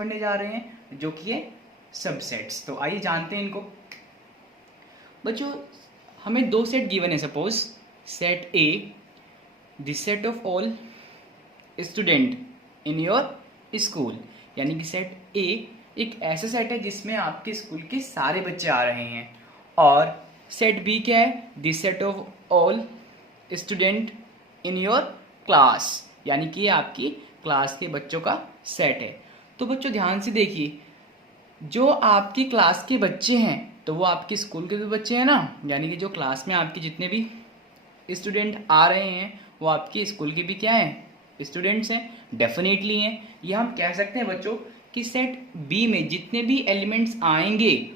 पढ़ने जा रहे हैं जो कि है सबसेट्स। तो आइए जानते हैं इनको। बच्चों हमें दो सेट गिवन है। Suppose set A, the set of all student in your school, यानी कि सेट ए एक ऐसा सेट है जिसमें आपके स्कूल के सारे बच्चे आ रहे हैं। और सेट बी क्या है? The set of all student in your class, यानी कि आपकी क्लास के बच्चों का सेट है। तो बच्चों ध्यान से देखिए, जो आपकी क्लास के बच्चे हैं तो वो आपके स्कूल के भी बच्चे हैं ना, यानी कि जो क्लास में आपके जितने भी स्टूडेंट आ रहे हैं वो आपके स्कूल के भी क्या हैं? स्टूडेंट्स हैं, डेफिनेटली हैं। ये हम कह सकते हैं बच्चों कि सेट बी में जितने भी एलिमेंट्स आएंगे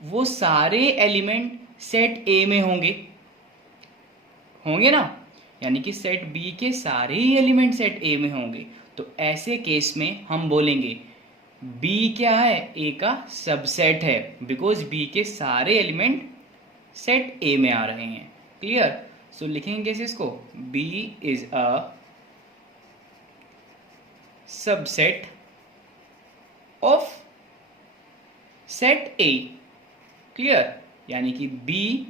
वो सारे एलिमेंट सेट ए में होंगे ना, यानी कि सेट बी के सारे ही एलिमेंट सेट ए में होंगे। तो ऐसे केस में हम बोलेंगे बी क्या है? ए का सबसेट है, बिकॉज बी के सारे एलिमेंट सेट ए में आ रहे हैं। क्लियर? सो लिखेंगे कैसे इसको? B is a subset of set A. Clear? यानी कि बी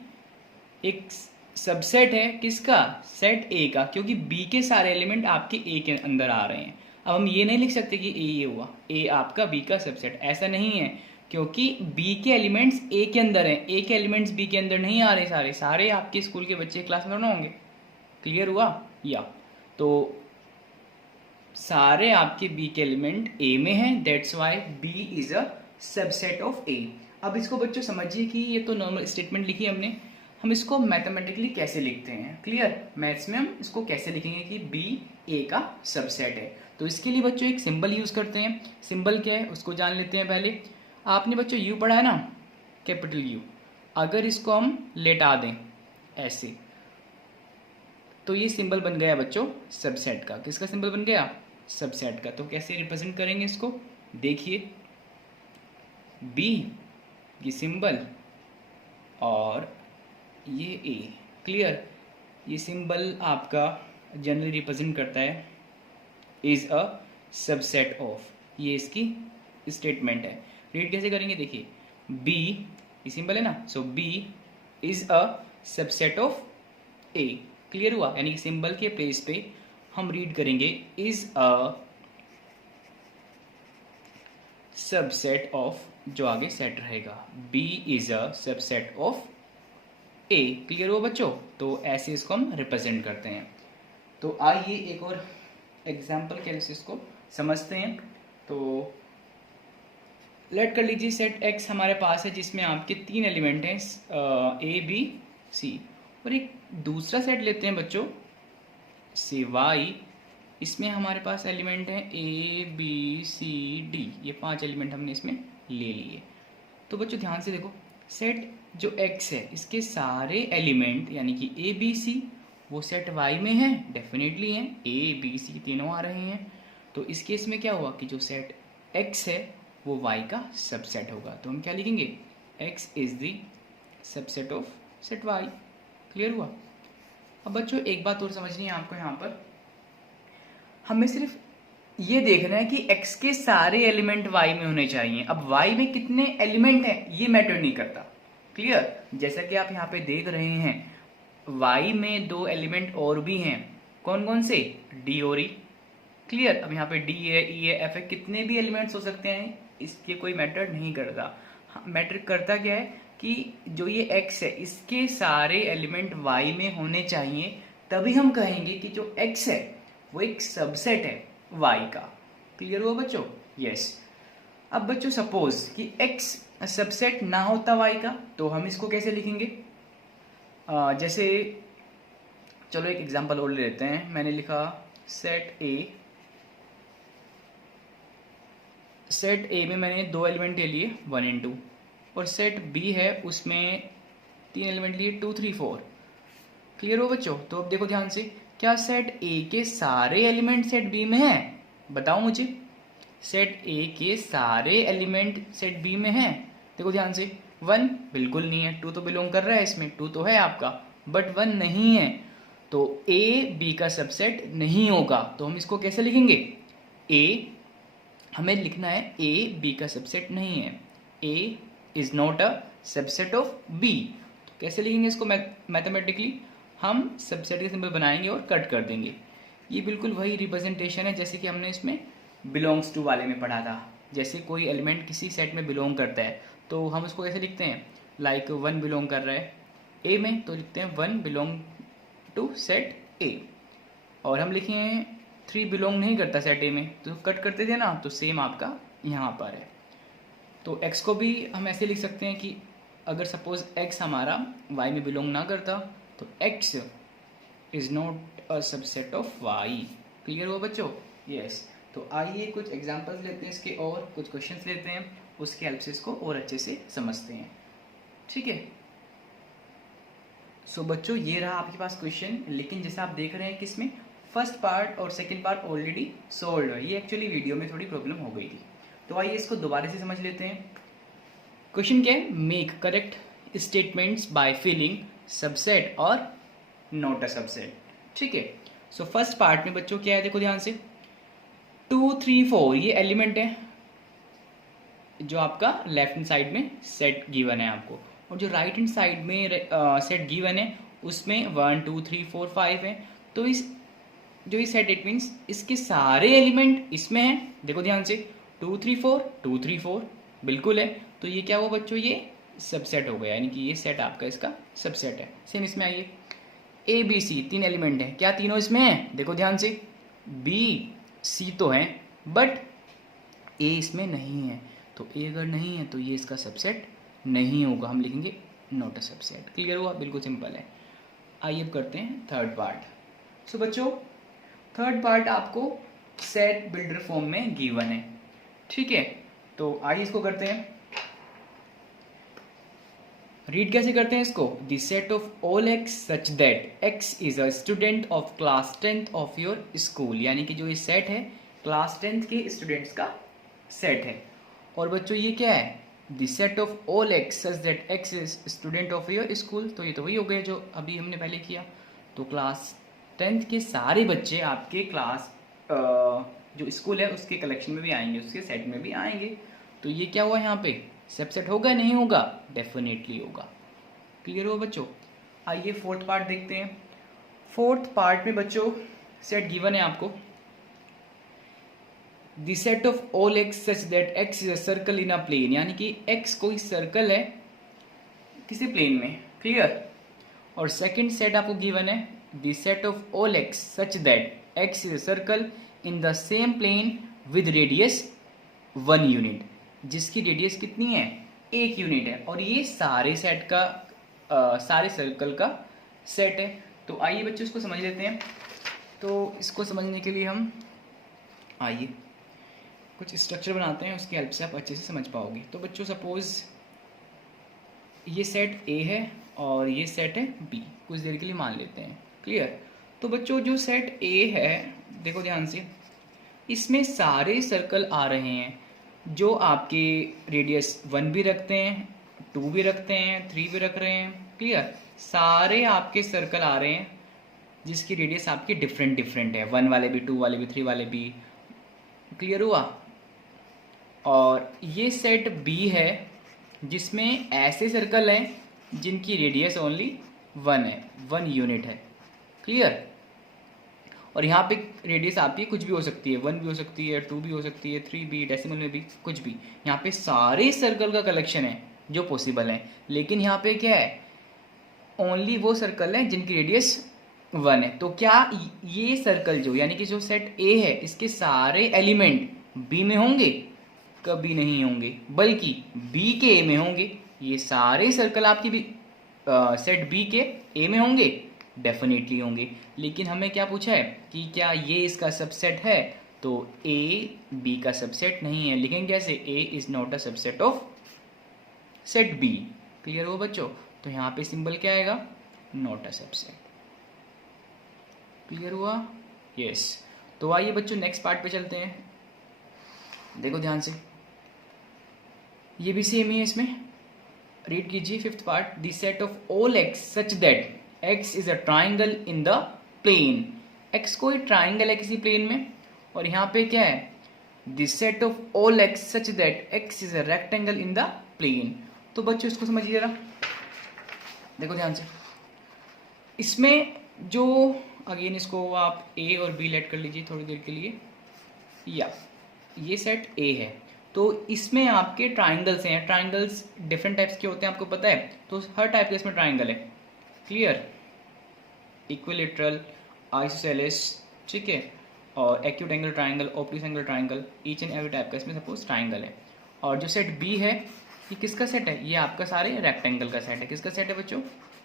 एक सबसेट है किसका? सेट ए का, क्योंकि बी के सारे एलिमेंट आपके ए के अंदर आ रहे हैं। अब हम ये नहीं लिख सकते कि ए ये हुआ, ए आपका बी का सबसेट, ऐसा नहीं है, क्योंकि बी के एलिमेंट्स ए के अंदर हैं, ए के एलिमेंट्स बी के अंदर नहीं आ रहे। सारे सारे आपके स्कूल के बच्चे क्लास में ना होंगे। क्लियर हुआ? या तो सारे आपके बी के एलिमेंट ए में हैं, that's why B is a subset of A. अब इसको बच्चों समझिए कि ये तो नॉर्मल स्टेटमेंट लिखी हमने, हम इसको मैथमेटिकली कैसे लिखते हैं। क्लियर? मैथ्स में हम इसको कैसे लिखेंगे कि बी ए का सबसेट है। तो इसके लिए बच्चों एक सिंबल यूज करते हैं। सिंबल क्या है उसको जान लेते हैं पहले। आपने बच्चों यू पढ़ा है ना, कैपिटल यू। अगर इसको हम लेटा दें ऐसे तो ये सिंबल बन गया बच्चों सबसेट का। किसका सिंबल बन गया? सबसेट का। तो कैसे रिप्रेजेंट करेंगे इसको? देखिए, बी ये सिंबल और ये ए। क्लियर? ये सिंबल आपका जनरली रिप्रेजेंट करता है इज अ सबसेट ऑफ, ये इसकी स्टेटमेंट है। रीड कैसे करेंगे? देखिए, बी ये सिंबल है ना, so B is a subset of A. Clear हुआ? यानी कि सिंबल के प्लेस पे हम रीड करेंगे इज अ सबसेट ऑफ, जो आगे सेट रहेगा, B is a subset of A. Clear हुआ बच्चों? तो ऐसे इसको हम रिप्रेजेंट करते हैं। तो आइए एक और एग्जाम्पल के से इसको समझते हैं। तो लेट कर लीजिए सेट एक्स हमारे पास है जिसमें आपके तीन एलिमेंट हैं, ए बी सी। और एक दूसरा सेट लेते हैं बच्चों से वाई, इसमें हमारे पास एलिमेंट हैं ए बी सी डी। ये पांच एलिमेंट हमने इसमें ले लिए। तो बच्चों ध्यान से देखो, सेट जो एक्स है इसके सारे एलिमेंट यानी कि ए बी सी वो सेट वाई में है, डेफिनेटली हैं, ए बी सी तीनों आ रहे हैं। तो इस केस में क्या हुआ कि जो सेट एक्स है वो वाई का सबसेट होगा। तो हम क्या लिखेंगे? X is the subset of set Y. Clear हुआ? अब बच्चों एक बात और समझनी है आपको, यहाँ पर हमें सिर्फ ये देखना है कि x के सारे एलिमेंट y में होने चाहिए। अब y में कितने एलिमेंट हैं ये मैटर नहीं करता। क्लियर? जैसा कि आप यहाँ पे देख रहे हैं, y में दो एलिमेंट और भी हैं। कौन कौन से? d और e। क्लियर? अब यहाँ पे d है, e है, f है, कितने भी एलिमेंट्स हो सकते हैं, इसके कोई मैटर नहीं करता। मैटर करता क्या है कि जो ये x है इसके सारे एलिमेंट y में होने चाहिए, तभी हम कहेंगे कि जो x है वो एक सबसेट है y का। क्लियर हुआ बच्चों? यस। अब बच्चों सपोज कि x सबसेट ना होता y का, तो हम इसको कैसे लिखेंगे? जैसे चलो एक एग्जांपल और ले लेते हैं। मैंने लिखा सेट ए में मैंने दो एलिमेंट ले लिए 1 and 2, और सेट बी है उसमें तीन एलिमेंट लिए 2 3 4। क्लियर हो बच्चों? तो अब देखो ध्यान से, क्या सेट ए के सारे एलिमेंट सेट बी में हैं? बताओ मुझे। सेट ए के सारे एलिमेंट सेट बी में हैं? देखो ध्यान से, 1 बिल्कुल नहीं है, 2 तो बिलोंग कर रहा है इसमें, 2 तो है आपका, बट 1 नहीं है। तो ए बी का सबसेट नहीं होगा। तो हम इसको कैसे लिखेंगे? ए हमें लिखना है ए बी का सबसेट नहीं है, A is not a subset of B. तो कैसे लिखेंगे इसको मैथमेटिकली, हम सबसेट के सिंबल बनाएंगे और कट कर देंगे। ये बिल्कुल वही रिप्रेजेंटेशन है जैसे कि हमने इसमें बिलोंग्स टू वाले में पढ़ा था। जैसे कोई एलिमेंट किसी सेट में बिलोंग करता है तो हम उसको ऐसे लिखते हैं, लाइक 1 बिलोंग कर रहा है ए में तो लिखते हैं 1 बिलोंग टू सेट ए। और हम लिखें 3 बिलोंग नहीं करता सेट ए में तो कट करते थे ना, तो सेम आपका यहाँ पर है। तो x को भी हम ऐसे लिख सकते हैं कि अगर सपोज x हमारा y में बिलोंग ना करता तो x is not a subset of y। Clear हुआ बच्चों? यस। तो आइए कुछ एग्जांपल्स लेते हैं इसके और कुछ क्वेश्चंस लेते हैं, उसके हेल्प से इसको और अच्छे से समझते हैं। ठीक है। सो बच्चों ये रहा आपके पास क्वेश्चन, लेकिन जैसा आप देख रहे हैं कि इसमें फर्स्ट पार्ट और सेकंड पार्ट ऑलरेडी सोल्व है। ये एक्चुअली वीडियो में थोड़ी प्रॉब्लम हो गई थी, तो आइए इसको दोबारा से समझ लेते हैं। क्वेश्चन क्या है? Make correct statements by filling subset और नॉट अ सबसेट। ठीक है। सो फर्स्ट पार्ट में बच्चों क्या है, देखो ध्यान से, 2 3 4 ये एलिमेंट है जो आपका लेफ्ट हैंड साइड में सेट गिवन है आपको, और जो राइट हैंड साइड में सेट गिवन है उसमें 1 2 3 4 5 है। तो इस जो ये सेट इट मीन्स इसके सारे एलिमेंट इसमें हैं। देखो ध्यान से, 2 3 4 2 3 4 बिल्कुल है। तो ये क्या हुआ बच्चों? ये सबसेट हो गया, यानी कि ये सेट आपका इसका सबसेट है। सेम इसमें आइए, ए बी सी 3 एलिमेंट है, क्या तीनों इसमें हैं? देखो ध्यान से, बी सी तो हैं बट ए इसमें नहीं है। तो ए अगर नहीं है तो ये इसका सबसेट नहीं होगा, हम लिखेंगे नॉट अ सबसेट। क्लियर हुआ? बिल्कुल सिंपल है। आइए अब करते हैं थर्ड पार्ट। सो बच्चों थर्ड पार्ट आपको सेट बिल्डर फॉर्म में गिवन है। ठीक है। तो आइए इसको करते हैं। रीड कैसे करते हैं इसको? The set of all X such that X is a student of class 10th of your school, यानी कि जो ये सेट है क्लास 10th के स्टूडेंट्स का सेट है। और बच्चों ये क्या है? The set of all X such that X is student of your school. तो ये तो वही हो गया जो अभी हमने पहले किया। तो क्लास 10th के सारे बच्चे आपके क्लास जो स्कूल है उसके कलेक्शन में भी आएंगे, उसके सेट में भी आएंगे। तो ये क्या हुआ यहाँ पे? सबसेट होगा नहीं होगा? डेफिनेटली होगा। क्लियर हो बच्चों? आइए फोर्थ पार्ट देखते हैं। फोर्थ पार्ट में बच्चों सेट गिवन है आपको, the set of all X such that X is a circle in a plane, यानी कि एक्स कोई सर्कल है किसी प्लेन में। क्लियर? और सेकंड सेट आपको गिवन है, the set of all X such that X is a circle in the same plane with radius 1 unit, जिसकी रेडियस कितनी है? 1 यूनिट है। और ये सारे सेट का सारे सर्कल का सेट है। तो आइए बच्चों इसको समझ लेते हैं। तो इसको समझने के लिए हम आइए कुछ स्ट्रक्चर बनाते हैं, उसकी हेल्प से आप अच्छे से समझ पाओगे। तो बच्चों सपोज ये सेट ए है और ये सेट है बी, कुछ देर के लिए मान लेते हैं। क्लियर? तो बच्चों जो सेट ए है देखो ध्यान से, इसमें सारे सर्कल आ रहे हैं जो आपके रेडियस 1 भी रखते हैं, 2 भी रखते हैं, 3 भी रख रहे हैं। क्लियर? सारे आपके सर्कल आ रहे हैं जिसकी रेडियस आपकी डिफरेंट डिफरेंट है, 1 वाले भी, 2 वाले भी, 3 वाले भी। क्लियर हुआ? और ये सेट बी है जिसमें ऐसे सर्कल हैं जिनकी रेडियस ओनली 1 है, 1 यूनिट है। क्लियर? और यहाँ पे रेडियस आपकी कुछ भी हो सकती है, 1 भी हो सकती है, 2 भी हो सकती है, 3 भी, डेसिमल में भी, कुछ भी। यहाँ पे सारे सर्कल का कलेक्शन है जो पॉसिबल है। लेकिन यहाँ पे क्या है? ओनली वो सर्कल है जिनकी रेडियस 1 है। तो क्या ये सर्कल जो, यानी कि जो सेट ए है, इसके सारे एलिमेंट बी में होंगे? कभी नहीं होंगे, बल्कि बी के ए में होंगे। ये सारे सर्कल आपकी भी सेट बी के ए में होंगे? डेफिनेटली होंगे। लेकिन हमें क्या पूछा है कि क्या ये इसका सबसेट है? तो ए बी का सबसेट नहीं है। लिखेंगे कैसे? A is not a subset of set B. Clear हो बच्चों? तो यहाँ पे सिंबल क्या आएगा? Not a subset. क्लियर हुआ? यस। तो आइए बच्चों नेक्स्ट पार्ट पे चलते हैं। देखो ध्यान से, ये भी सेम ही है। इसमें रीड कीजिए fifth part, the set of all X such that X is a triangle in the plane. X कोई ट्राइंगल है किसी प्लेन में, और यहाँ पे क्या है? The set of all X such that X is a rectangle in the plane. तो बच्चों इसको समझिए जरा, देखो ध्यान से। इसमें जो अगेन इसको आप ए और बी लेट कर लीजिए थोड़ी देर के लिए, या ये सेट ए है, तो इसमें आपके ट्राइंगल्स हैं। ट्राइंगल्स डिफरेंट टाइप्स के होते हैं, आपको पता है, तो हर टाइप का इसमें ट्राइंगल है। क्लियर? इक्विलेटरल, आइसोसेलेस, ठीक है, और acute angle triangle, obtuse angle triangle, each and every type का इसमें सपोज ट्राइंगल है। और जो सेट बी है ये किसका सेट है? ये आपका सारे रेक्टेंगल का सेट है। किसका सेट है बच्चों?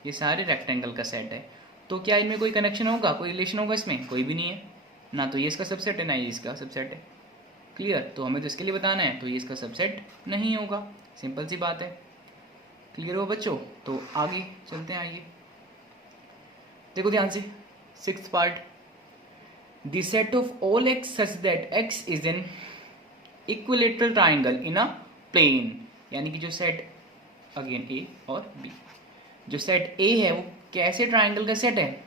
ये सारे रेक्टेंगल का सेट है। तो क्या इनमें कोई कनेक्शन होगा, कोई रिलेशन होगा? इसमें कोई भी नहीं है ना, तो ये इसका सबसेट है ना ये इसका सबसेट है। क्लियर? तो हमें तो इसके लिए बताना है, तो ये इसका सबसेट नहीं होगा, सिंपल सी बात है। क्लियर हो बच्चों? तो आगे चलते हैं, आइए देखो ध्यान से। Sixth part, the set of all X such that X is an equilateral triangle in a plane. यानी कि जो सेट अगेन ए और बी, जो सेट ए है वो कैसे ट्राइंगल का सेट है?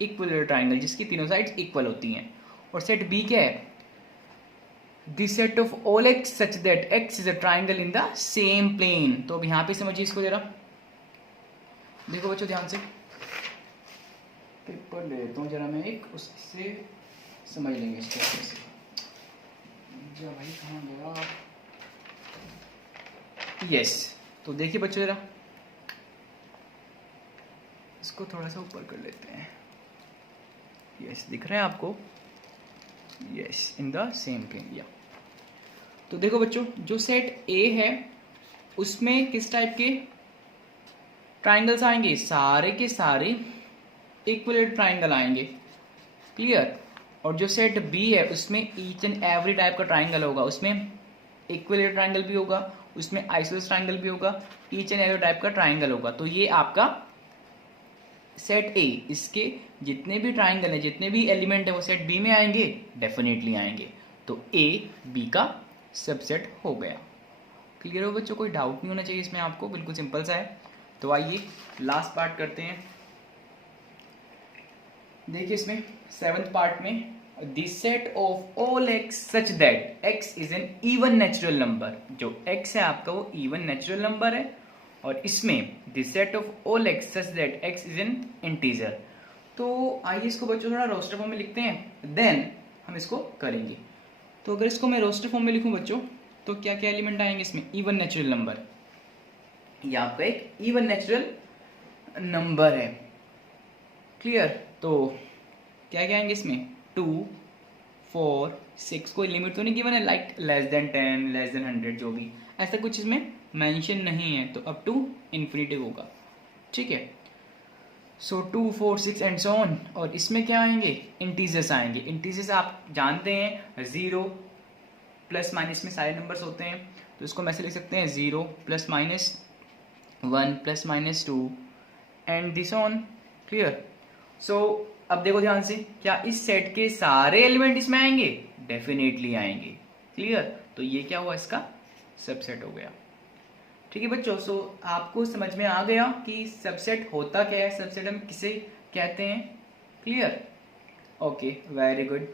इक्विलेटरल ट्राइंगल, जिसकी तीनों साइड्स इक्वल होती हैं। और सेट बी क्या है? The set of all X such that X is a triangle in the same plane. तो अब यहां पे समझिए इसको जरा, देखो बच्चों ध्यान से, पेपर लेता हूँ जरा मैं एक, उससे समझ लेंगे इसको अच्छे से। जा भाई कहाँ गया? यस, तो देखिए बच्चों जरा, इसको थोड़ा सा ऊपर कर लेते हैं। यस, दिख रहा है आपको? Yes, in the same plane, yeah. तो देखो बच्चों, जो सेट ए है उसमें किस टाइप के ट्राइंगल्स आएंगे? सारे के सारे इक्विलेटरल ट्राइंगल आएंगे। क्लियर? और जो सेट बी है उसमें ईच एंड एवरी टाइप का ट्राइंगल होगा। उसमें इक्विलेटरल ट्राइंगल भी होगा, उसमें आइसोसेलेस ट्राइंगल भी होगा, ईच एंड एवरी टाइप का ट्राइंगल होगा। तो ये आपका सेट ए, इसके जितने भी ट्राइंगल है, जितने भी एलिमेंट है वो सेट बी में आएंगे, डेफिनेटली आएंगे। तो ए बी का सबसेट हो गया। क्लियर हो बच्चों? कोई डाउट नहीं होना चाहिए इसमें आपको, बिल्कुल सिंपल सा है। तो आइए लास्ट पार्ट करते हैं। देखिए इसमें सेवंथ पार्ट में, the set of all X such that X is N even natural number. जो एक्स है आपका वो इवन नेचुरल नंबर है, और इसमें the set of all X such that X is N integer. तो आइए इसको बच्चों थोड़ा रोस्टर फॉर्म में लिखते हैं, देन हम इसको करेंगे। तो अगर इसको मैं रोस्टर फॉर्म में लिखूं बच्चों, तो क्या क्या एलिमेंट आएंगे इसमें? इवन नेचुरल नंबर, ये आपका एक इवन नेचुरल नंबर है। क्लियर? तो क्या क्या आएंगे इसमें? 2, 4, 6, कोई लिमिट तो नहीं गिवन है, like less than 10, less than 100, जो भी ऐसा कुछ इसमें मेंशन नहीं है, तो अप टू इन्फिनिटिव होगा। ठीक है, सो 2, 4, 6 एंड सो ऑन। और इसमें क्या आएंगे? इंटीजर्स आएंगे। इंटीजर्स आप जानते हैं, 0 प्लस माइनस में सारे नंबर्स होते हैं, तो इसको मैं ऐसे लिख सकते हैं 0 plus minus 1 plus minus 2 and this on. Clear? So अब देखो ध्यान से, क्या इस सेट के सारे एलिमेंट इसमें आएंगे? डेफिनेटली आएंगे। क्लियर? तो ये क्या हुआ? इसका सबसेट हो गया। ठीक है बच्चों, सो आपको समझ में आ गया कि सबसेट होता क्या है, सबसेट हम किसे कहते हैं। क्लियर? Okay, very good.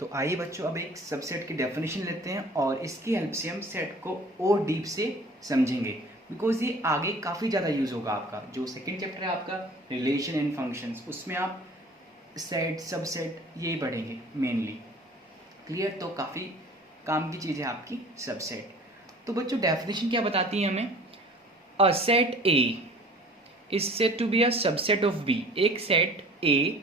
तो आइए बच्चों अब एक सबसेट की डेफिनेशन लेते हैं, और इसकी हेल्प से हम सेट को और डीप से समझेंगे, बिकॉज ये आगे काफ़ी ज़्यादा यूज होगा। आपका जो सेकंड चैप्टर है आपका रिलेशन एंड फंक्शंस, उसमें आप सेट सबसेट ये पढ़ेंगे मेनली। क्लियर? तो काफ़ी काम की चीज़ है आपकी सबसेट। तो बच्चों डेफिनेशन क्या बताती है हमें? A set A is said to be a subset of B. एक सेट ए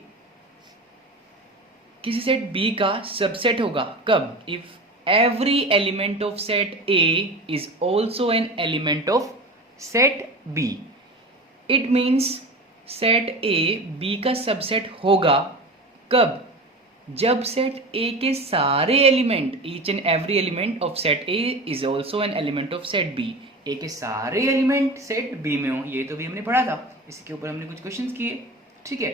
किसी सेट बी का सबसेट होगा कब? If every element of set A is also an element of set B. It means set A B का subset होगा कब? जब set A के सारे element, each and every element of set A is also an element of set B. A के सारे element set B में हो। ये तो भी हमने पढ़ा था, इसके ऊपर हमने कुछ क्वेश्चंस किए। ठीक है,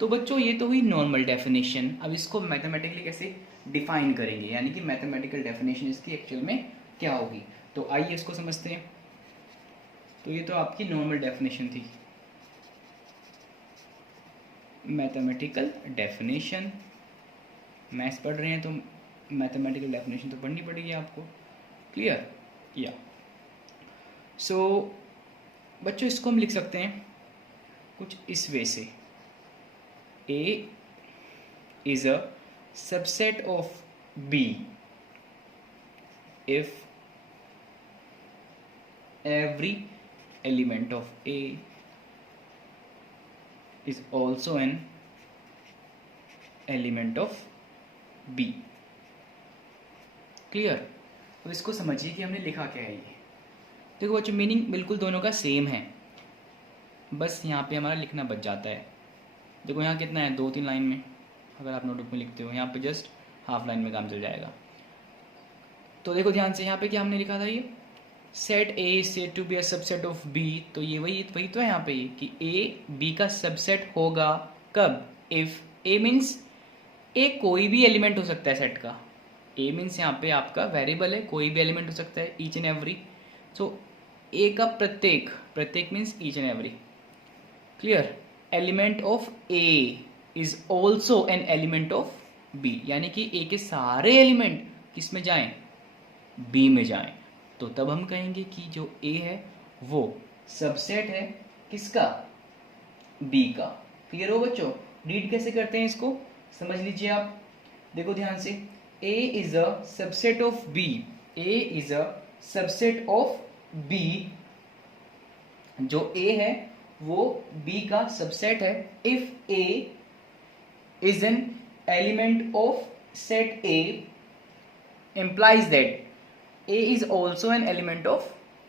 तो बच्चों ये तो हुई नॉर्मल डेफिनेशन। अब इसको मैथमेटिकली कैसे डिफाइन करेंगे, यानी कि मैथमेटिकल डेफिनेशन इसकी एक्चुअल में क्या होगी। तो आइए इसको समझते हैं। तो ये तो आपकी नॉर्मल डेफिनेशन थी, मैथमेटिकल डेफिनेशन। मैथ्स पढ़ रहे हैं तो मैथमेटिकल डेफिनेशन तो पढ़नी पड़ेगी आपको। क्लियर? या सो बच्चों इसको हम लिख सकते हैं कुछ इस वे से, A is a subset of B if every element of A is also an element of B। Clear? तो इसको समझिए कि हमने लिखा क्या है। ये देखो बच्चों मीनिंग बिल्कुल दोनों का सेम है, बस यहाँ पे हमारा लिखना बच जाता है। देखो यहाँ कितना है, 2-3 लाइन में, अगर आप नोटबुक में लिखते हो यहाँ पे जस्ट हाफ लाइन में काम चल जाएगा। तो देखो ध्यान से, यहाँ पे क्या हमने लिखा था, ये set A is said to be a subset of B. तो ये वही तो है यहाँ पे कि ए बी का सबसेट होगा कब, इफ ए मीन्स ए कोई भी एलिमेंट हो सकता है सेट का। ए मीन्स यहाँ पे आपका वेरिएबल है, कोई भी एलिमेंट हो सकता है, each and every. So A का प्रत्येक means each and every. Clear? Element of A is also an element of B, यानी कि ए के सारे एलिमेंट किस में जाएं, बी में जाएं। तो तब हम कहेंगे कि जो ए है वो सबसेट है किसका, बी का। क्लियर हो बच्चों? रीड कैसे करते हैं इसको समझ लीजिए आप। देखो ध्यान से, A is a subset of B, A is a subset of B, जो ए है वो बी का सबसेट है if A is an element of set A implies that A is also an element of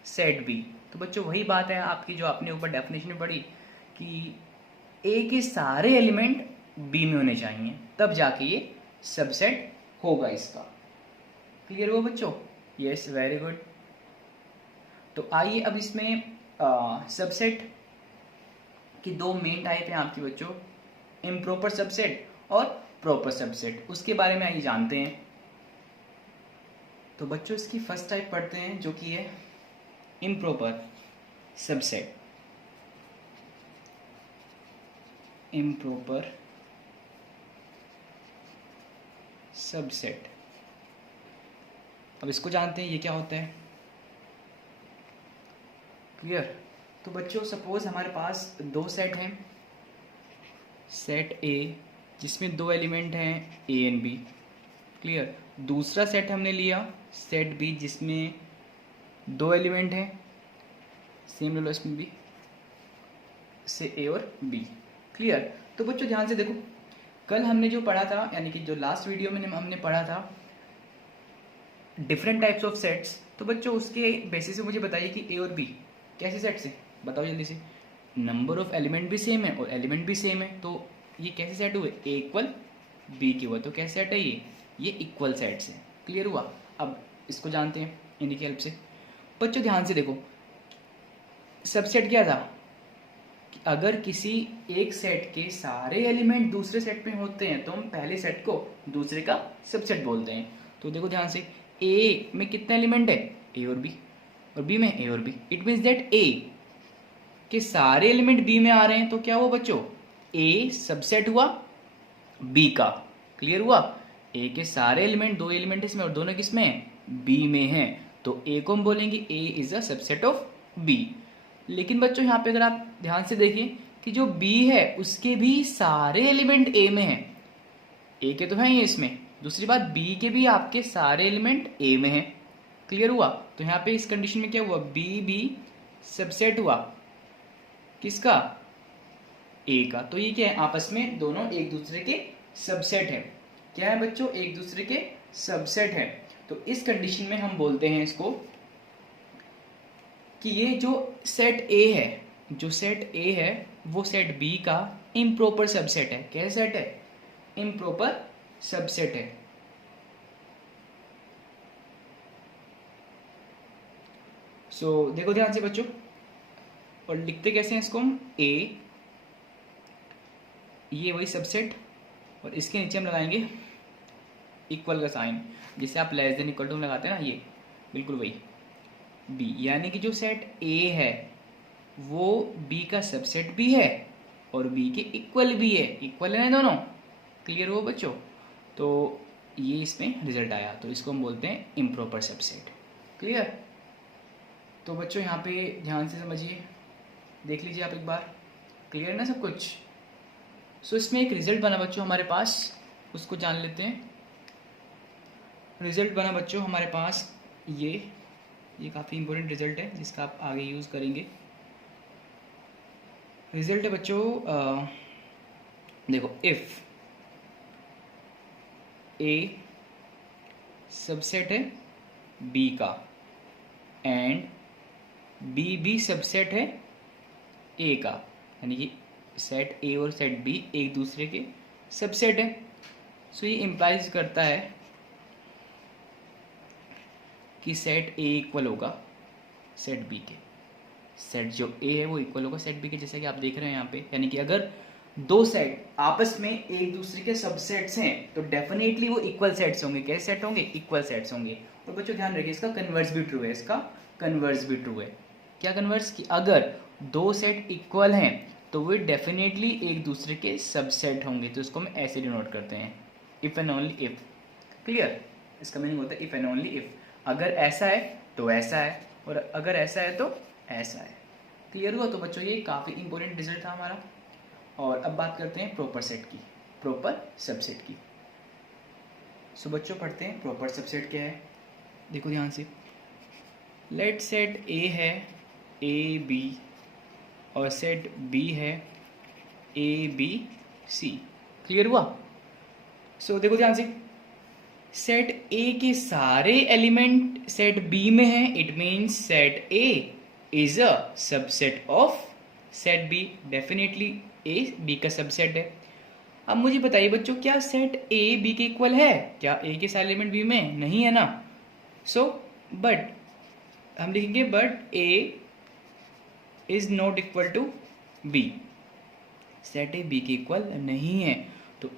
set B। तो बच्चों वही बात है आपकी जो आपने ऊपर डेफिनेशन में पढ़ी कि A के सारे एलिमेंट B में होने चाहिए, तब जाके ये सबसेट होगा इसका। क्लियर हुआ बच्चों? Yes, very good. तो आइए अब इसमें सबसेट की दो मेन टाइप हैं आपकी बच्चों, इम्प्रॉपर सबसेट और प्रॉपर सबसेट, उसके बारे में आइए जानते हैं। तो बच्चों इसकी फर्स्ट टाइप पढ़ते हैं जो कि है इम्प्रॉपर सबसेट। इम्प्रॉपर सबसेट, अब इसको जानते हैं ये क्या होता है। क्लियर? तो बच्चों सपोज हमारे पास दो सेट हैं, सेट ए जिसमें दो एलिमेंट हैं ए एंड बी। क्लियर? दूसरा सेट हमने लिया सेट बी जिसमें दो एलिमेंट हैं, सेम ले लो इसमें भी, से ए और बी। क्लियर? तो बच्चों ध्यान से देखो, कल हमने जो पढ़ा था, यानी कि जो लास्ट वीडियो में हमने पढ़ा था डिफरेंट टाइप्स ऑफ सेट्स, तो बच्चों उसके बेसिस पे मुझे बताइए कि ए और बी कैसे सेट्स हैं, बताओ जल्दी से। नंबर ऑफ एलिमेंट भी सेम है और एलिमेंट भी सेम है, तो ये कैसे सेट हुए, ए इक्वल बी के हुआ, तो कैसे सेट है ये इक्वल सेट्स है। क्लियर हुआ? अब इसको जानते हैं इन्हीं की हेल्प से। बच्चों ध्यान से देखो, सबसेट क्या था कि अगर किसी एक सेट के सारे एलिमेंट दूसरे सेट में होते हैं तो हम पहले सेट को दूसरे का सबसेट बोलते हैं। तो देखो ध्यान से, ए में कितने एलिमेंट है, ए और बी में ए और बी। इट मीन्स दैट ए के सारे एलिमेंट बी में आ रहे हैं, तो क्या हुआ बच्चों, ए सबसेट हुआ बी का। क्लियर हुआ? ए के सारे एलिमेंट, दो एलिमेंट इसमें और दोनों किसमें हैं, बी में हैं, तो ए को हम बोलेंगे A is a subset of B. लेकिन बच्चों यहाँ पे अगर आप ध्यान से देखिए कि जो बी है उसके भी सारे एलिमेंट ए में हैं, ए के तो हैं ये इसमें, दूसरी बात बी के भी आपके सारे एलिमेंट ए में हैं। क्लियर हुआ? तो यहाँ पे इस कंडीशन में क्या हुआ, बी भी सबसेट हुआ किसका, ए का। तो ये क्या है, आपस में दोनों एक दूसरे के सबसेट है। क्या है बच्चों, एक दूसरे के सबसेट है। तो इस कंडीशन में हम बोलते हैं इसको कि ये जो सेट ए है, जो सेट ए है वो सेट बी का इम्प्रॉपर सबसेट है। क्या सेट है, इम्प्रॉपर सबसेट है। सो देखो ध्यान से बच्चों, और लिखते कैसे हैं इसको हम, ए ये वही सबसेट और इसके नीचे हम लगाएंगे इक्वल का साइन, जिसे आप लेस देन इक्वल टू लगाते हैं ना, ये बिल्कुल वही बी, यानी कि जो सेट ए है वो बी का सबसेट भी है और बी के इक्वल भी है। इक्वल है ना दोनों? क्लियर हो बच्चों? तो ये इसमें रिजल्ट आया, तो इसको हम बोलते हैं इम्प्रॉपर सबसेट। क्लियर? तो बच्चों यहाँ पे ध्यान से समझिए, देख लीजिए आप एक बार, क्लियर ना सब कुछ? सो इसमें एक रिजल्ट बना बच्चों हमारे पास, उसको जान लेते हैं। रिजल्ट बना बच्चों हमारे पास ये काफ़ी इंपॉर्टेंट रिजल्ट है जिसका आप आगे यूज़ करेंगे। रिजल्ट है बच्चों, देखो, इफ़ ए सबसेट है बी का एंड बी भी सबसेट है ए का, यानी कि सेट ए और सेट बी एक दूसरे के सबसेट है। सो ये इम्प्लाइज करता है कि सेट ए इक्वल होगा सेट बी के। सेट जो ए है वो इक्वल होगा सेट बी के, जैसा कि आप देख रहे हैं यहाँ पे। यानी कि अगर दो सेट आपस में एक दूसरे के सबसेट्स हैं तो डेफिनेटली वो इक्वल सेट्स होंगे। कैसे सेट होंगे? इक्वल सेट्स होंगे। और बच्चों ध्यान रखिए, इसका कन्वर्स भी ट्रू है, इसका कन्वर्स भी ट्रू है। क्या कन्वर्स? कि अगर दो सेट इक्वल हैं तो वे डेफिनेटली एक दूसरे के सबसेट होंगे। तो इसको हम ऐसे डिनोट करते हैं, if and only if. Clear? इसका मीनिंग होता है इफ़ एंड ओनली इफ़। अगर ऐसा है तो ऐसा है, और अगर ऐसा है तो ऐसा है। क्लियर हुआ? तो बच्चों ये काफ़ी इंपॉर्टेंट रिजल्ट था हमारा। और अब बात करते हैं प्रॉपर सेट की, प्रॉपर सबसेट की। सो बच्चों पढ़ते हैं प्रॉपर सबसेट क्या है। देखो ध्यान से, लेट सेट ए है ए बी और सेट बी है ए बी सी। क्लियर हुआ? सो देखो ध्यान से, सेट ए के सारे एलिमेंट सेट बी में हैं, it means set A is a subset of set B. Definitely A B का सबसेट है। अब मुझे बताइए बच्चों, क्या सेट ए बी के इक्वल है? क्या ए के सारे एलिमेंट बी में? नहीं है ना। सो बट हम लिखेंगे but A is not equal to B. Set A B के इक्वल नहीं है, तो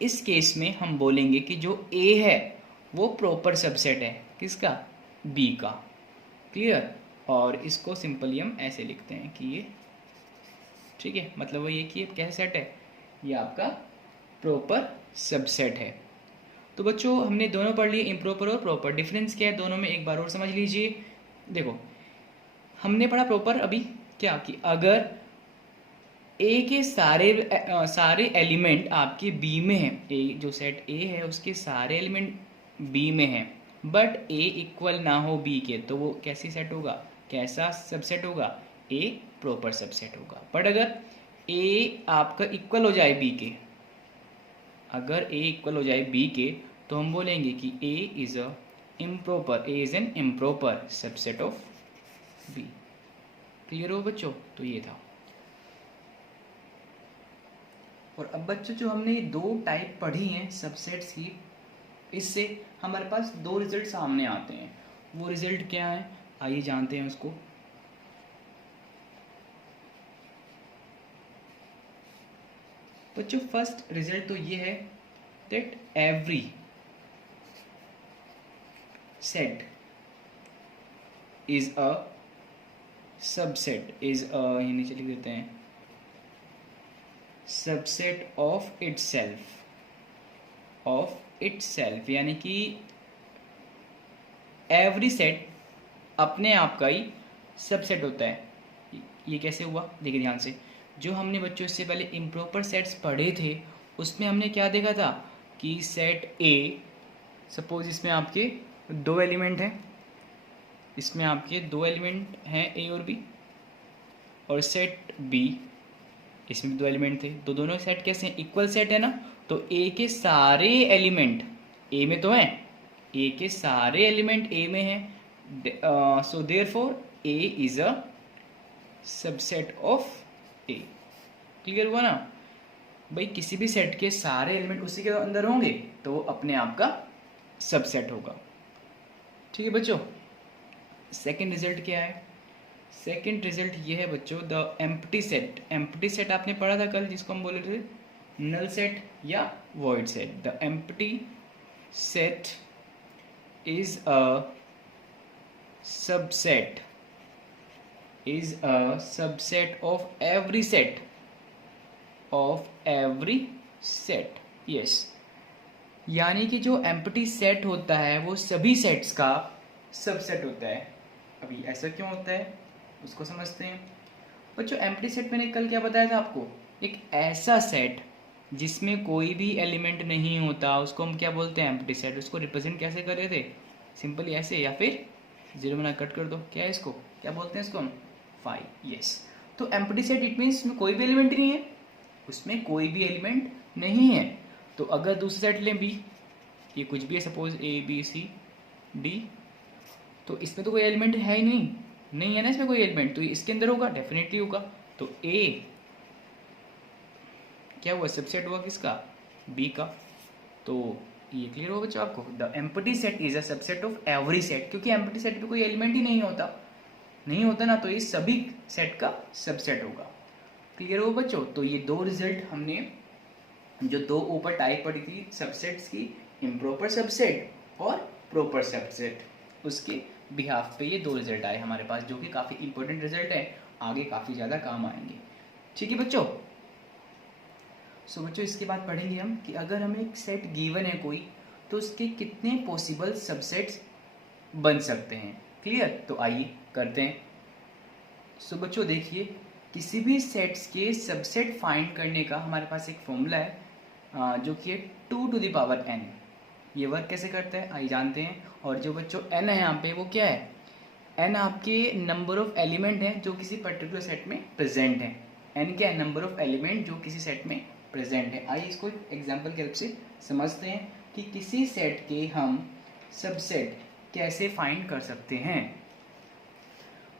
इस केस में हम बोलेंगे कि जो ए है वो प्रॉपर सबसेट है किसका? बी का। क्लियर? और इसको सिंपली हम ऐसे लिखते हैं कि ये, ठीक है, मतलब वो ये कि ये कैसा सेट है? ये आपका प्रॉपर सबसेट है। तो बच्चों हमने दोनों पढ़ लिए, इम्प्रॉपर और प्रॉपर। डिफरेंस क्या है दोनों में एक बार और समझ लीजिए। देखो, हमने पढ़ा प्रॉपर अभी क्या, कि अगर ए के सारे एलिमेंट आपके बी में हैं, ए जो सेट ए है उसके सारे एलिमेंट बी में हैं, बट ए इक्वल ना हो बी के, तो वो कैसी सेट होगा? कैसा सबसेट होगा? ए प्रॉपर सबसेट होगा। बट अगर ए आपका इक्वल हो जाए बी के, अगर ए इक्वल हो जाए बी के, तो हम बोलेंगे कि A is a improper, A is an improper subset of B. Clear हो बच्चों? तो ये था। और अब बच्चों जो हमने ये दो टाइप पढ़ी हैं सबसेट्स की, इससे हमारे पास दो रिजल्ट सामने आते हैं। वो रिजल्ट क्या है आइए जानते हैं उसको। बच्चों फर्स्ट रिजल्ट तो ये है that every set is a subset, is a, ये नीचे लिख देते हैं, सबसेट ऑफ इटसेल्फ, यानी कि एवरी सेट अपने आप का ही सबसेट होता है। ये कैसे हुआ? देखिए ध्यान से, जो हमने बच्चों इससे पहले इम्प्रॉपर सेट्स पढ़े थे उसमें हमने क्या देखा था कि सेट ए, सपोज इसमें आपके दो एलिमेंट हैं, इसमें आपके दो एलिमेंट हैं ए और बी, और सेट बी, इसमें दो एलिमेंट थे, तो दोनों सेट कैसे हैं? इक्वल सेट है ना। तो ए के सारे एलिमेंट ए में तो हैं, ए के सारे एलिमेंट ए में हैं, so therefore A is a subset of A. Clear हुआ ना भाई? किसी भी सेट के सारे एलिमेंट उसी के अंदर होंगे तो वो अपने आप का सबसेट होगा। ठीक है बच्चों? सेकंड रिजल्ट क्या है? सेकंड रिजल्ट ये है बच्चों the empty set. Empty set आपने पढ़ा था कल, जिसको हम बोले थे नल सेट या void set. The empty set is a subset of every set, yes. यानी कि जो एम्प्टी सेट होता है वो सभी सेट्स का सबसेट होता है। अभी ऐसा क्यों होता है उसको समझते हैं। बच्चों एम्प्टी सेट मैंने कल क्या बताया था आपको, एक ऐसा सेट जिसमें कोई भी एलिमेंट नहीं होता उसको हम क्या बोलते हैं, एम्प्टी सेट। उसको रिप्रेजेंट कैसे कर रहे थे, सिंपली ऐसे, या फिर जीरो बना कट कर दो, क्या है इसको क्या बोलते हैं इसको हम, फाइव। यस, तो एम्प्टी सेट इट मीन्स उसमें कोई भी एलिमेंट नहीं है, उसमें कोई भी एलिमेंट नहीं है। तो अगर दूसरा सेट लें बी, ये कुछ भी है, suppose A B C D, तो इसमें तो कोई एलिमेंट है ही नहीं है ना इसमें कोई एलिमेंट, तो इसके अंदर होगा, डेफिनेटली होगा। तो ए क्या हुआ, सबसेट हुआ किसका, बी का। तो ये क्लियर होगा बच्चों आपको, the empty set is a subset of every set, क्योंकि एम्प्टी सेट पे कोई एलिमेंट ही नहीं होता ना, तो ये सभी सेट का सबसेट होगा। क्लियर हो बच्चों। तो ये दो रिजल्ट हमने जो दो ऊपर टाइप पढ़ी थी सबसेट्स की, इम्प्रॉपर सबसेट और प्रॉपर सबसेट, उसके बिहाफ पे ये दो रिजल्ट आए हमारे पास, जो कि काफ़ी इंपॉर्टेंट रिजल्ट है, आगे काफ़ी ज़्यादा काम आएंगे। ठीक है बच्चों। सो बच्चों इसके बाद पढ़ेंगे हम कि अगर हमें एक सेट गिवन है कोई, तो उसके कितने पॉसिबल सबसेट्स बन सकते हैं। क्लियर, तो आइए करते हैं। सो बच्चों देखिए, किसी भी सेट्स के सबसेट फाइंड करने का हमारे पास एक फॉर्मूला है, जो कि है 2 to the power n। ये वर्क कैसे करता है आइए जानते हैं। और जो बच्चों n है यहाँ पे वो क्या है, n आपके नंबर ऑफ एलिमेंट है जो किसी पर्टिकुलर सेट में प्रेजेंट है। n क्या है, नंबर ऑफ एलिमेंट जो किसी सेट में प्रेजेंट है। आइए इसको एग्जाम्पल के हेल्प से समझते हैं कि किसी सेट के हम सबसेट कैसे फाइंड कर सकते हैं।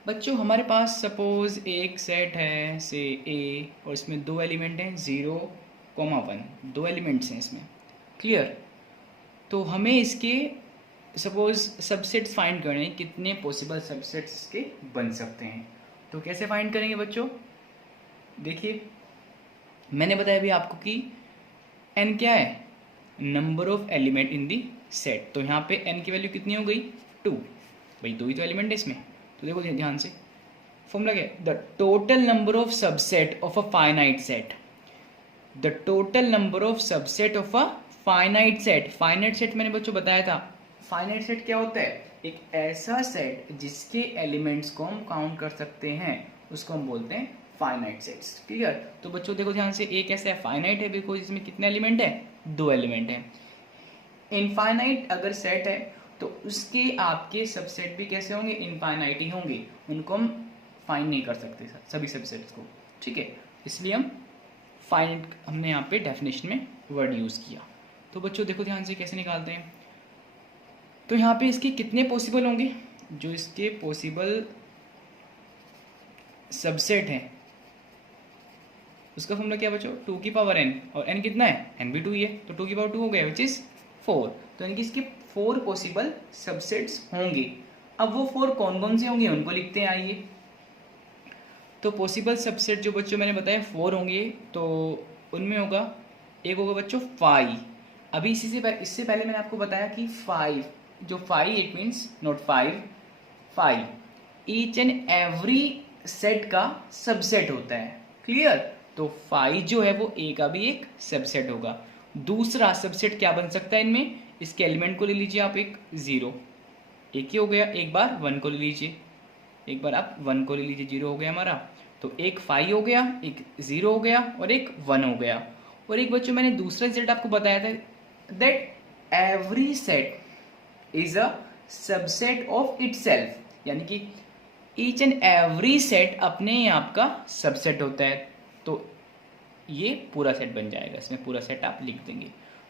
बच्चों हमारे पास सपोज एक सेट है से ए, और इसमें दो एलिमेंट हैं 0,1, दो एलिमेंट्स हैं इसमें। क्लियर, तो हमें इसके सपोज सबसेट्स फाइंड करने, कितने पॉसिबल सबसेट्स इसके बन सकते हैं। तो कैसे फाइंड करेंगे बच्चों, देखिए मैंने बताया अभी आपको कि n क्या है, number of element in the set. तो यहाँ पे n की वैल्यू कितनी हो गई, 2। भाई दो ही तो एलिमेंट है इसमें, तो देखो ध्यान से फॉर्मूला क्या है, the total number of subset of a finite set, the total number of subset of a finite set. Finite set मैंने बच्चों बताया था, फाइनाइट सेट क्या होता है, एक ऐसा सेट जिसके एलिमेंट्स को हम काउंट कर सकते हैं, उसको हम बोलते हैं फाइनाइट सेट्स। क्लियर, तो बच्चों देखो ध्यान से, एक ऐसा है फाइनाइट है बिकॉज इसमें कितने एलिमेंट है, दो एलिमेंट है। इनफाइनाइट अगर सेट है तो उसके आपके सबसेट भी कैसे होंगे, इनफाइनाइट ही होंगे, उनको हम फाइंड नहीं कर सकते सभी सबसेट्स को। ठीक है, इसलिए हम फाइनाइट हमने यहाँ पे डेफिनेशन में वर्ड यूज़ किया। तो बच्चों देखो ध्यान से कैसे निकालते हैं। तो यहाँ पे इसके कितने पॉसिबल होंगे, जो इसके पॉसिबल सबसेट हैं उसका फॉर्मूला क्या बच्चों, 2 की पावर n, और n कितना है, n भी 2 ही है, तो 2 की पावर 2 हो गया विच इज 4। तो यानी कि इसके 4 पॉसिबल सबसेट्स होंगे। अब वो 4 कौन कौन से होंगे उनको लिखते हैं आइए। तो पॉसिबल सबसेट जो बच्चों मैंने बताया 4 होंगे, तो उनमें होगा, एक होगा बच्चों 5। अभी इससे पहले मैंने आपको बताया कि 5, जो 5 it means not 5 each and every set का सबसेट होता है। क्लियर, तो 5 जो है वो ए का भी एक सबसेट होगा। दूसरा सबसेट क्या बन सकता है इनमें, इसके एलिमेंट को ले लीजिए आप, एक 0, एक ही हो गया, एक बार 1 को ले लीजिए, एक बार आप 1 को ले लीजिए, 0 हो गया हमारा। तो एक 5 हो गया, एक 0 हो गया और एक 1 हो गया। और एक बच्चों मैंने दूसरा रिजल्ट आपको बताया था, that every set is a subset of itself, यानी कि ईच एंड एवरी सेट अपने आप का सबसेट होता है। तो ये पूरा सेट बन जाएगा, इसमें पूरा सेट आप लिख देंगे।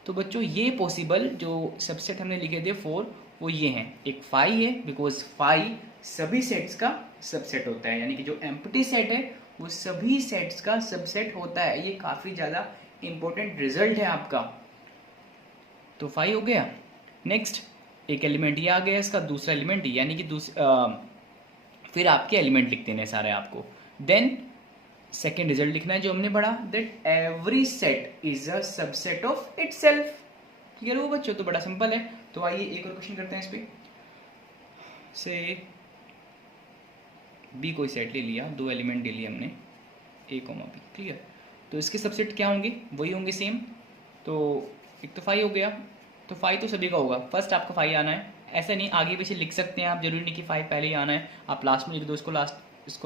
तो बच्चों ये पॉसिबल जो सबसेट हमने लिखे थे 4, वो ये हैं, एक 5 है बिकॉज 5 सभी सेट्स का सबसेट होता है, यानी कि जो एम्प्टी सेट है वो सभी सेट्स का सबसेट होता है। ये काफ़ी ज़्यादा इंपॉर्टेंट रिजल्ट है आपका। तो 5 हो गया। नेक्स्ट एक एलिमेंट ये आ गया, इसका दूसरा एलिमेंट, यानी कि फिर आपके एलिमेंट लिख देने सारे आपको। देन सेकेंड रिजल्ट लिखना है जो हमने पढ़ा, that every set is a subset of itself. Clear हो बच्चों, तो बड़ा सिंपल है। तो आइए एक और क्वेश्चन करते हैं इस पे। से बी कोई सेट ले लिया, दो एलिमेंट ले लिए हमने ए कॉमा बी। क्लियर, तो इसके सबसेट क्या होंगे, वही होंगे सेम। तो एक तो 5 हो गया, तो फाइव तो सभी का होगा, फर्स्ट आपका फाइव आना है, ऐसा नहीं आगे पीछे लिख सकते हैं आप, जरूरी नहीं कि फाइव पहले ही आना है, आप लास्ट में लिख दो, इसको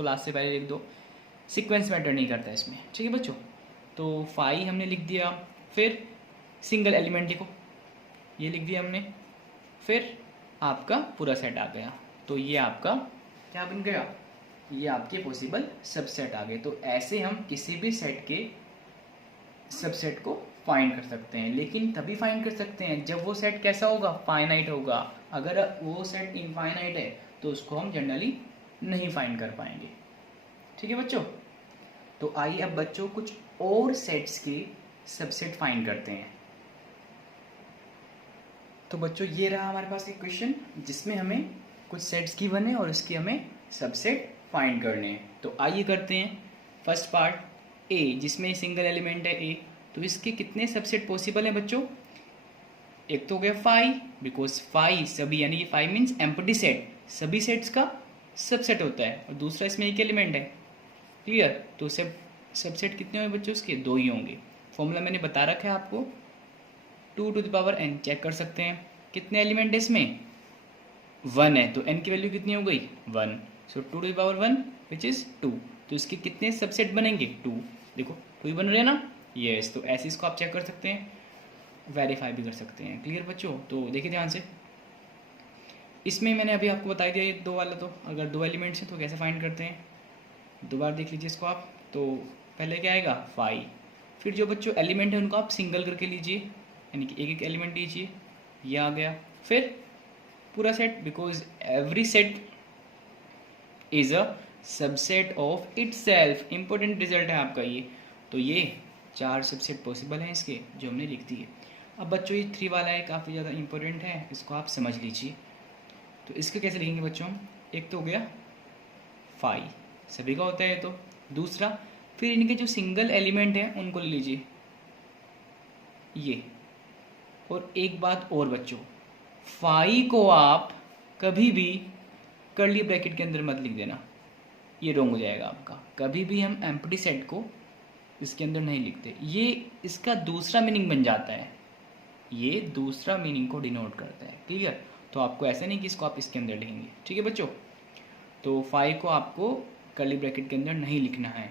लास्ट से पहले लिख दो, सीक्वेंस मैटर नहीं करता इसमें, ठीक है बच्चों। तो फाइव हमने लिख दिया, फिर सिंगल एलिमेंट लिखो, ये लिख दिया हमने, फिर आपका पूरा सेट आ गया, तो ये आपका क्या बन गया, ये आपके पॉसिबल सबसेट आ गए। तो ऐसे हम किसी भी सेट के सबसेट को फाइंड कर सकते हैं, लेकिन तभी फाइंड कर सकते हैं जब वो सेट कैसा होगा, फाइनाइट होगा। अगर वो सेट इनफाइनाइट है तो उसको हम जनरली नहीं फाइंड कर पाएंगे, ठीक है बच्चों। तो आइए अब बच्चों कुछ और सेट्स के सबसेट फाइंड करते हैं। तो बच्चों ये रहा हमारे पास एक क्वेश्चन जिसमें हमें कुछ सेट्स गिवन है और उसकी हमें सबसेट फाइंड करने हैं। तो आइए करते हैं फर्स्ट पार्ट ए, जिसमें सिंगल एलिमेंट है ए, तो इसके कितने सबसेट पॉसिबल हैं बच्चों। एक तो हो गया फाइव, बिकॉज फाइव सभी, यानी कि फाइव मीन्स एम्प्टी सेट, सभी सेट्स का सबसेट होता है, और दूसरा इसमें एक एलिमेंट है, क्लियर। तो सबसेट कितने होंगे बच्चों, उसके दो ही होंगे। फॉर्मूला मैंने बता रखा है आपको, 2 to the power n, check कर सकते हैं कितने एलिमेंट है इसमें, 1 है, तो n की वैल्यू कितनी हो गई 1, सो 2 to the power 1 which is 2। तो इसके कितने सबसेट बनेंगे 2, देखो 2 ही बन रहे हैं ना, यस। तो ऐसे इसको आप चेक कर सकते हैं, वेरीफाई भी कर सकते हैं, क्लियर बच्चों। तो देखिए ध्यान से, इसमें मैंने अभी आपको बता दिया ये दो वाला, तो अगर दो एलिमेंट्स हैं तो कैसे फाइंड करते हैं, दोबारा देख लीजिए इसको आप। तो पहले क्या आएगा 5, फिर जो बच्चों एलिमेंट है उनको आप सिंगल करके लीजिए, यानी कि एक एक एलिमेंट लीजिए, ये आ गया, फिर पूरा set, because every set is a subset of itself, important result है आपका ये। तो ये 4 सबसेट पॉसिबल हैं इसके, जो हमने लिख दिए। अब बच्चों ये 3 वाला है, काफ़ी ज़्यादा इंपॉर्टेंट है, इसको आप समझ लीजिए। तो इसको कैसे लिखेंगे बच्चों, एक तो हो गया 5, सभी का होता है, तो दूसरा फिर इनके जो सिंगल एलिमेंट हैं उनको ले लीजिए, ये। और एक बात और बच्चों, 5 को आप कभी भी कर्ली ब्रैकेट के अंदर मत लिख देना, ये रॉन्ग हो जाएगा आपका। कभी भी हम एम्प्टी सेट को इसके अंदर नहीं लिखते, ये इसका दूसरा मीनिंग बन जाता है, ये दूसरा मीनिंग को डिनोट करता है, क्लियर। तो आपको ऐसा नहीं कि इसको आप इसके अंदर लिखेंगे, ठीक है बच्चों। तो 5 को आपको कर्ली ब्रैकेट के अंदर नहीं लिखना है।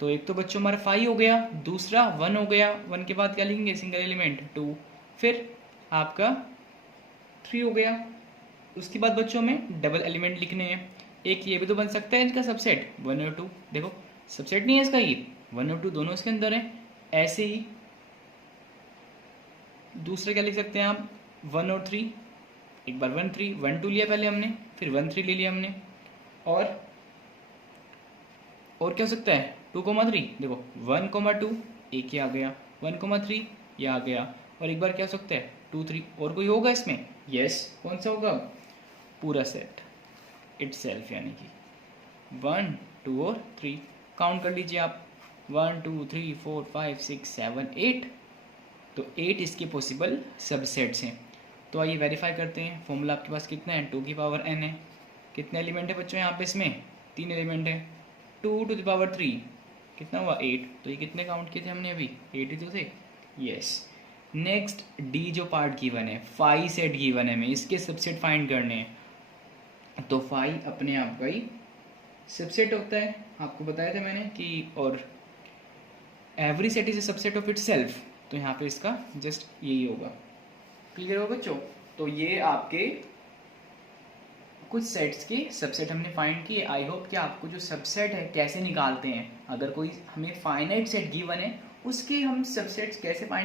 तो एक तो बच्चों हमारा 5 हो गया, दूसरा 1 हो गया, 1 के बाद क्या लिखेंगे, सिंगल एलिमेंट 2, फिर आपका 3 हो गया। उसके बाद बच्चों में डबल एलिमेंट लिखने हैं, एक ये भी तो बन सकता है इसका सबसेट 1 और 2, देखो सबसेट नहीं है इसका, ये 1 और 2 दोनों इसके अंदर है। ऐसे ही दूसरा क्या लिख सकते हैं आप, 1 और 3, एक बार 1 3 1 2 लिया पहले हमने, फिर 1 3 ले लिया हमने, और क्या हो सकता है 2 3, देखो 1 2 एक ही आ गया, 1 3 ये आ गया, और एक बार क्या हो सकता है 2 3, और कोई होगा इसमें, यस। कौन सा होगा, पूरा सेट इटसेल्फ, यानी कि 1 2 और 3, काउंट कर लीजिए आप, 1 2 3 4 5 6 7 8, तो 8 इसके पॉसिबल सबसेट्स हैं। तो आइए वेरीफाई करते हैं, फॉर्मूला आपके पास कितना है, 2 की पावर n है, कितने एलिमेंट है बच्चों यहाँ पे, इसमें 3 एलिमेंट है, 2 to the power 3 कितना हुआ 8, तो ये कितने काउंट किए थे हमने अभी, 8 ही तो थे, यस। नेक्स्ट डी जो पार्ट गिवन है, 5 सेट गिवन है, हमें इसके सबसेट फाइंड करने हैं। तो 5 अपने आप का ही सबसेट होता है, आपको बताया था मैंने कि, और every set is a subset of itself, तो यहाँ पे इसका जस्ट यही होगा, क्लियर हो बच्चों। तो ये आपके कुछ सेट्स के सबसेट हमने फाइंड किए। आई होप कि आपको जो सबसेट है कैसे निकालते हैं, अगर कोई हमें फाइनाइट सेट गिवन है उसके हम सबसेट्स कैसे फाइंड